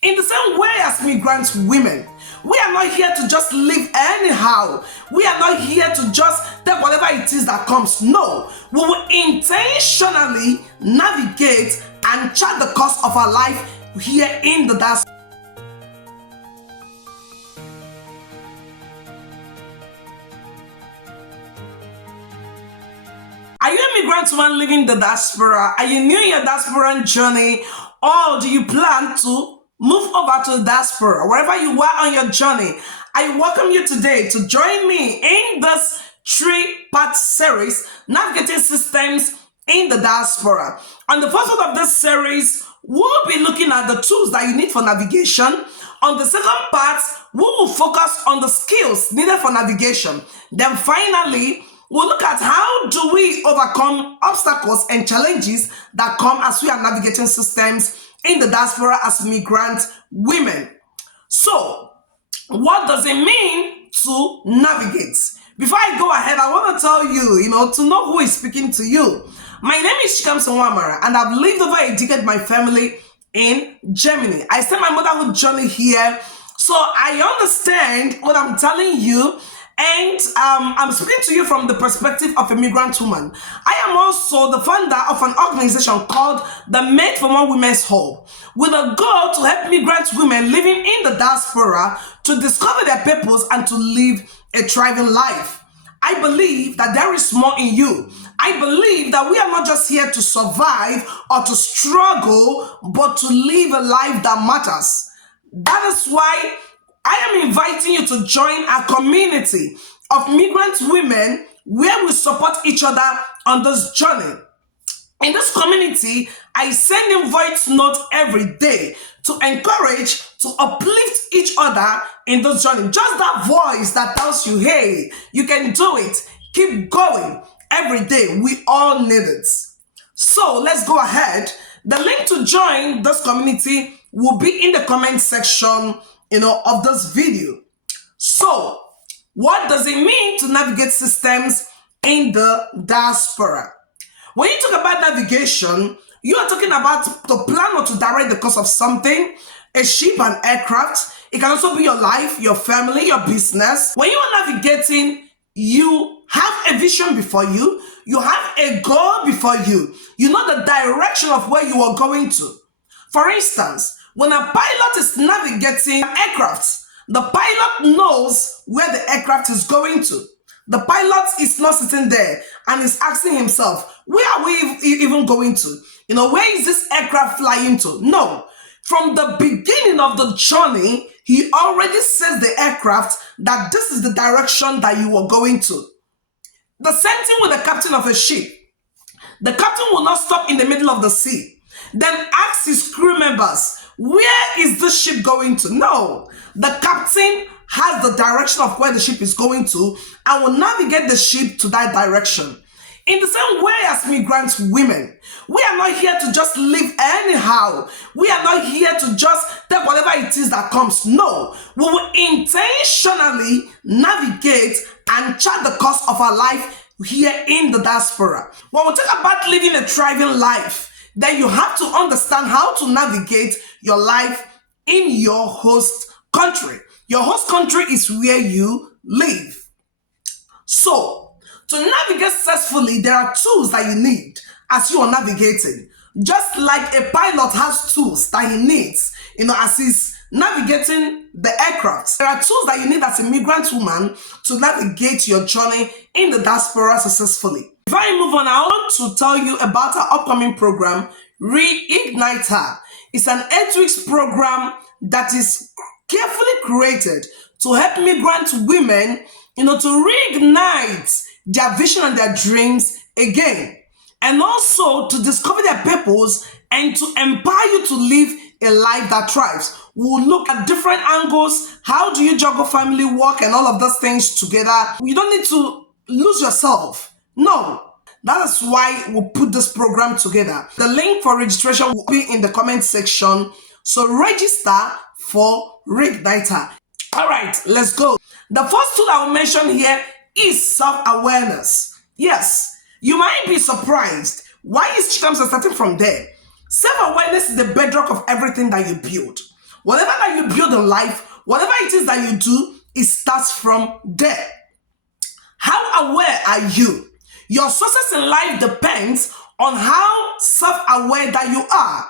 In the same way as migrant women, we are not here to just live anyhow. We are not here to just take whatever it is that comes. No, we will intentionally navigate and chart the course of our life here in the diaspora. Are you a migrant woman living in the diaspora? Are you new in your diasporan journey? Or do you plan to move over to the diaspora? Wherever you are on your journey, I welcome you today to join me in this three-part series, Navigating Systems in the Diaspora. On the first part of this series, we'll be looking at the tools that you need for navigation. On the second part, we will focus on the skills needed for navigation. Then finally, we'll look at how do we overcome obstacles and challenges that come as we are navigating systems in the diaspora as migrant women. So, what does it mean to navigate? Before I go ahead, I want to tell you, to know who is speaking to you. My name is Wamara, and I've lived over a decade with my family in Germany. I started my motherhood journey here, so I understand what I'm telling you. And I'm speaking to you from the perspective of a migrant woman. I am also the founder of an organization called the Made for More Women's Hub, with a goal to help migrant women living in the diaspora to discover their purpose and to live a thriving life. I believe that there is more in you. I believe that we are not just here to survive or to struggle, but to live a life that matters. That is why I am inviting you to join our community of migrant women where we support each other on this journey. In this community, I send in voice notes every day to encourage, to uplift each other in this journey. Just that voice that tells you, hey, you can do it. Keep going every day. We all need it. So let's go ahead. The link to join this community will be in the comment section of this video. So, what does it mean to navigate systems in the diaspora? When you talk about navigation, you are talking about to plan or to direct the course of something, a ship, an aircraft. It can also be your life, your family, your business. When you are navigating, you have a vision before you. You have a goal before you. You know the direction of where you are going to. For instance, when a pilot is navigating an aircraft, the pilot knows where the aircraft is going to. The pilot is not sitting there and is asking himself, where are we even going to? Where is this aircraft flying to? No. From the beginning of the journey, he already says the aircraft that this is the direction that you are going to. The same thing with the captain of a ship. The captain will not stop in the middle of the sea. Then ask his crew members, where is this ship going to? No, the captain has the direction of where the ship is going to and will navigate the ship to that direction. In the same way as migrant women, we are not here to just live anyhow. We are not here to just take whatever it is that comes. No, we will intentionally navigate and chart the course of our life here in the diaspora. When we talk about living a thriving life, then you have to understand how to navigate your life in your host country. Your host country is where you live. So, to navigate successfully, there are tools that you need as you are navigating. Just like a pilot has tools that he needs, as he's navigating the aircraft. There are tools that you need as a migrant woman to navigate your journey in the diaspora successfully. Before I move on, I want to tell you about our upcoming program, Reignite Her. It's an 8 weeks program that is carefully created to help migrant women, to reignite their vision and their dreams again, and also to discover their purpose and to empower you to live a life that thrives. We'll look at different angles. How do you juggle family, work, and all of those things together? You don't need to lose yourself. No. That is why we'll put this program together. The link for registration will be in the comment section. So register for Reignite Her. All right, let's go. The first tool I will mention here is self-awareness. Yes, you might be surprised. Why is Chikams starting from there? Self-awareness is the bedrock of everything that you build. Whatever that you build in life, whatever it is that you do, it starts from there. How aware are you? Your success in life depends on how self-aware that you are.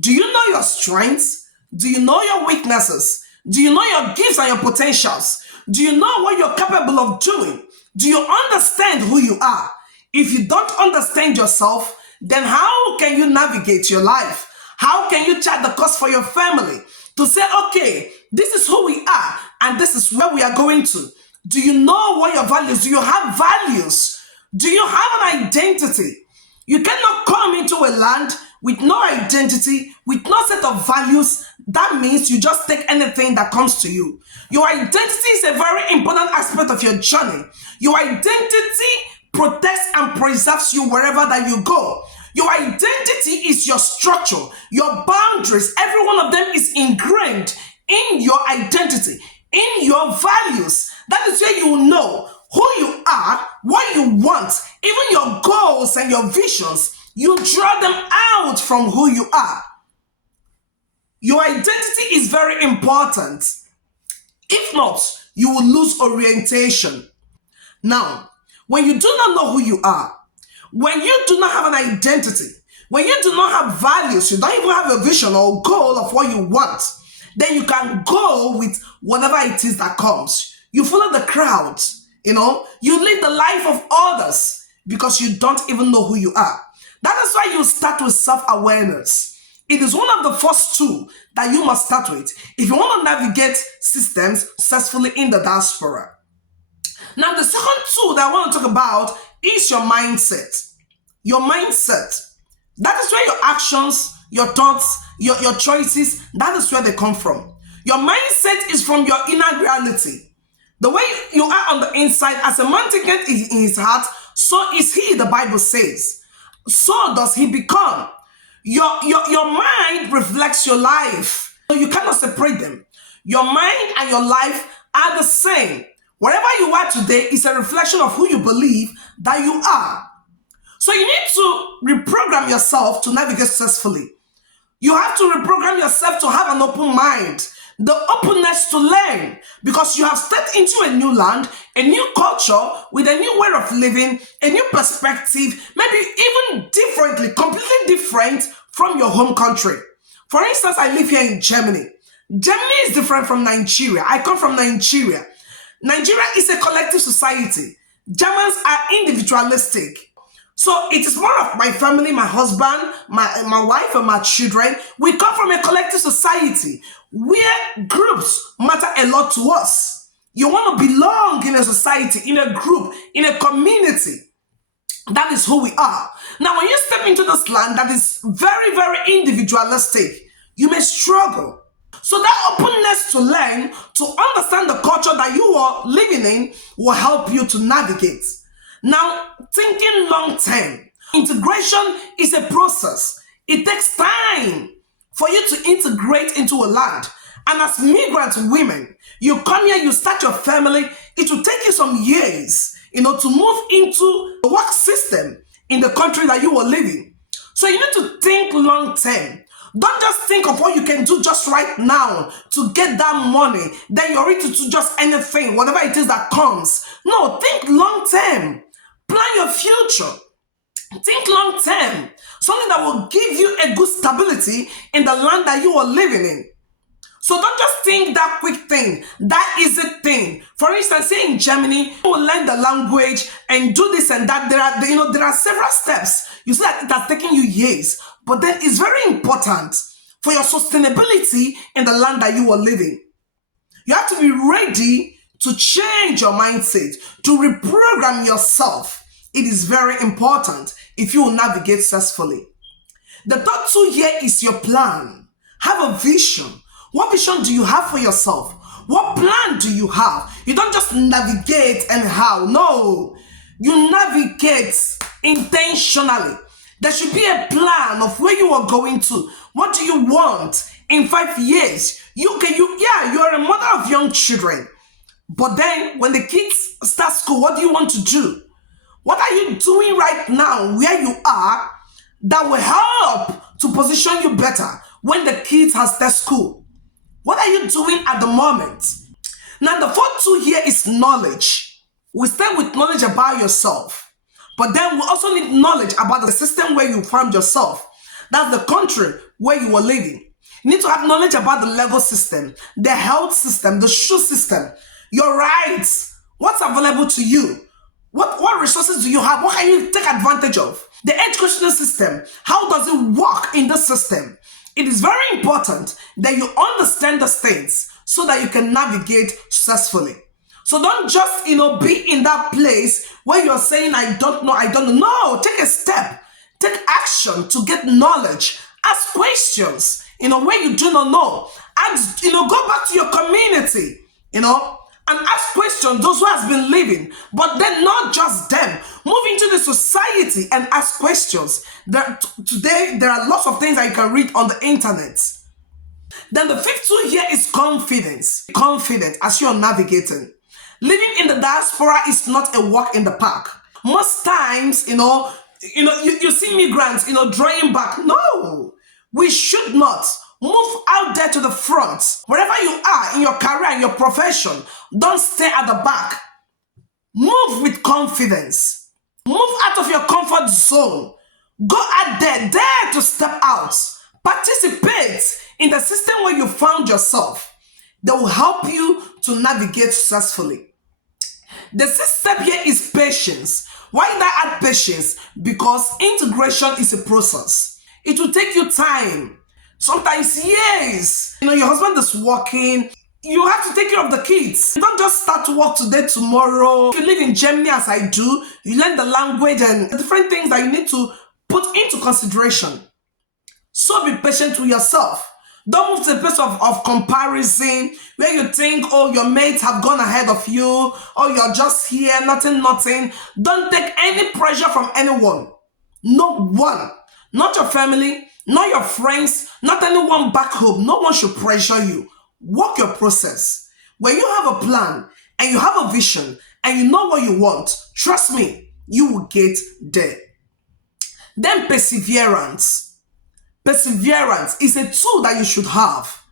Do you know your strengths? Do you know your weaknesses? Do you know your gifts and your potentials? Do you know what you're capable of doing? Do you understand who you are? If you don't understand yourself, then how can you navigate your life? How can you chart the course for your family to say, okay, this is who we are and this is where we are going to? Do you know what your values? Do you have values? Do you have an identity? You cannot come into a land with no identity, with no set of values. That means you just take anything that comes to you. Your identity is a very important aspect of your journey. Your identity protects and preserves you wherever that you go. Your identity is your structure, your boundaries. Every one of them is ingrained in your identity, in your values. That is where you will know who you are, what you want, even your goals and your visions. You draw them out from who you are. Your identity is very important. If not, you will lose orientation. Now, when you do not know who you are, when you do not have an identity, when you do not have values, you don't even have a vision or goal of what you want, then you can go with whatever it is that comes. You follow the crowd, you live the life of others because you don't even know who you are. That is why you start with self-awareness. It is one of the first two that you must start with if you want to navigate systems successfully in the diaspora. Now, the second tool that I want to talk about is your mindset. Your mindset. That is where your actions, your thoughts, your choices, that is where they come from. Your mindset is from your inner reality. The way you are on the inside, as a man thinketh in his heart, so is he, the Bible says. So does he become. Your mind reflects your life. You cannot separate them. Your mind and your life are the same. Wherever you are today is a reflection of who you believe that you are. So you need to reprogram yourself to navigate successfully. You have to reprogram yourself to have an open mind, the openness to learn, because you have stepped into a new land, a new culture with a new way of living, a new perspective, maybe even differently, completely different from your home country. For instance, I live here in Germany. Germany is different from Nigeria. I come from Nigeria. Nigeria is a collective society. Germans are individualistic. So it is more of my family, my husband, my wife, and my children. We come from a collective society where groups matter a lot to us. You want to belong in a society, in a group, in a community. That is who we are. Now, when you step into this land that is very, very individualistic, you may struggle. So that openness to learn, to understand the culture that you are living in will help you to navigate. Now, thinking long term, integration is a process. It takes time for you to integrate into a land. And as migrant women, you come here, you start your family, it will take you some years, to move into the work system in the country that you are living. So you need to think long term. Don't just think of what you can do just right now to get that money. Then you're ready to do just anything, whatever it is that comes. No, think long term. Plan your future. Think long term. Something that will give you a good stability in the land that you are living in. So don't just think that quick thing, that easy thing. For instance, say in Germany, you will learn the language and do this and that. There are several steps. You see that it has taken you years. But then it's very important for your sustainability in the land that you are living. You have to be ready to change your mindset, to reprogram yourself. It is very important if you will navigate successfully. The third tool here is your plan. Have a vision. What vision do you have for yourself? What plan do you have? You don't just navigate anyhow. No, you navigate intentionally. There should be a plan of where you are going to. What do you want in 5 years? You are a mother of young children. But then when the kids start school, what do you want to do? What are you doing right now where you are that will help to position you better when the kids have started school? you doing at the moment? Now, the fourth tool here is knowledge. We start with knowledge about yourself, but then we also need knowledge about the system where you found yourself. That's the country where you were living. You need to have knowledge about the legal system, the health system, the social system, your rights, what's available to you, what resources do you have, what can you take advantage of, the educational system, how does it work in the system. It is very important that you understand the things so that you can navigate successfully. So don't just, be in that place where you're saying, I don't know. No, take a step, take action to get knowledge, ask questions, where you do not know. Ask, go back to your community, and ask questions, those who has been living, but then not just them. Move into the society and ask questions. Today, there are lots of things that you can read on the internet. Then the fifth tool here is confidence. Confident as you're navigating. Living in the diaspora is not a walk in the park. Most times, you see migrants, drawing back. No, we should not. Move out there to the front. Wherever you are in your career, in your profession, don't stay at the back. Move with confidence. Move out of your comfort zone. Go out there, dare to step out. Participate in the system where you found yourself. That will help you to navigate successfully. The sixth step here is patience. Why did I add patience? Because integration is a process. It will take you time. Sometimes years. Your husband is working. You have to take care of the kids. You don't just start to work today, tomorrow. If you live in Germany as I do, you learn the language and different things that you need to put into consideration. So be patient with yourself. Don't move to a place of comparison where you think, oh, your mates have gone ahead of you, or you're just here, nothing. Don't take any pressure from anyone. No one. Not your family, not your friends, not anyone back home. No one should pressure you. Walk your process. When you have a plan and you have a vision and you know what you want, trust me, you will get there. Then perseverance. Perseverance is a tool that you should have,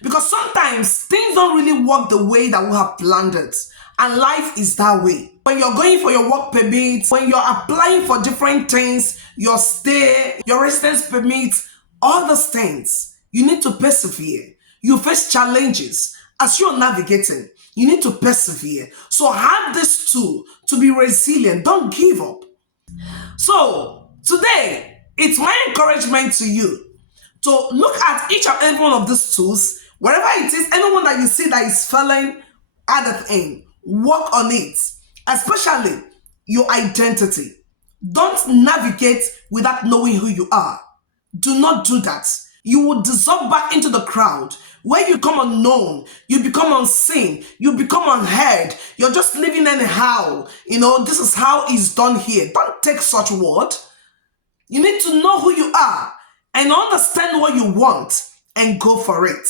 because sometimes things don't really work the way that we have planned it, and life is that way. When you're going for your work permit, when you're applying for different things, your stay, your residence permit, all those things, you need to persevere. You face challenges as you're navigating. You need to persevere. So have this tool to be resilient. Don't give up. So today, it's my encouragement to you to look at each and every one of these tools, wherever it is, anyone that you see that is failing, add it in. Work on it, especially your identity. Don't navigate without knowing who you are. Do not do that. You will dissolve back into the crowd where you become unknown, you become unseen, you become unheard. You're just living anyhow. This is how it's done here. Don't take such word. You need to know who you are and understand what you want and go for it.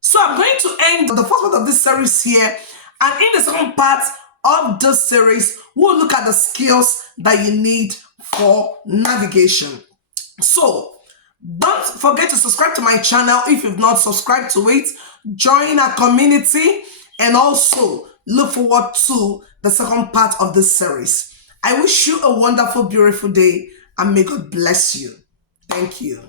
So I'm going to end the first part of this series here, and in the second part of this series, we'll look at the skills that you need for navigation. So don't forget to subscribe to my channel if you've not subscribed to it. Join our community and also look forward to the second part of this series. I wish you a wonderful, beautiful day, and may God bless you. Thank you.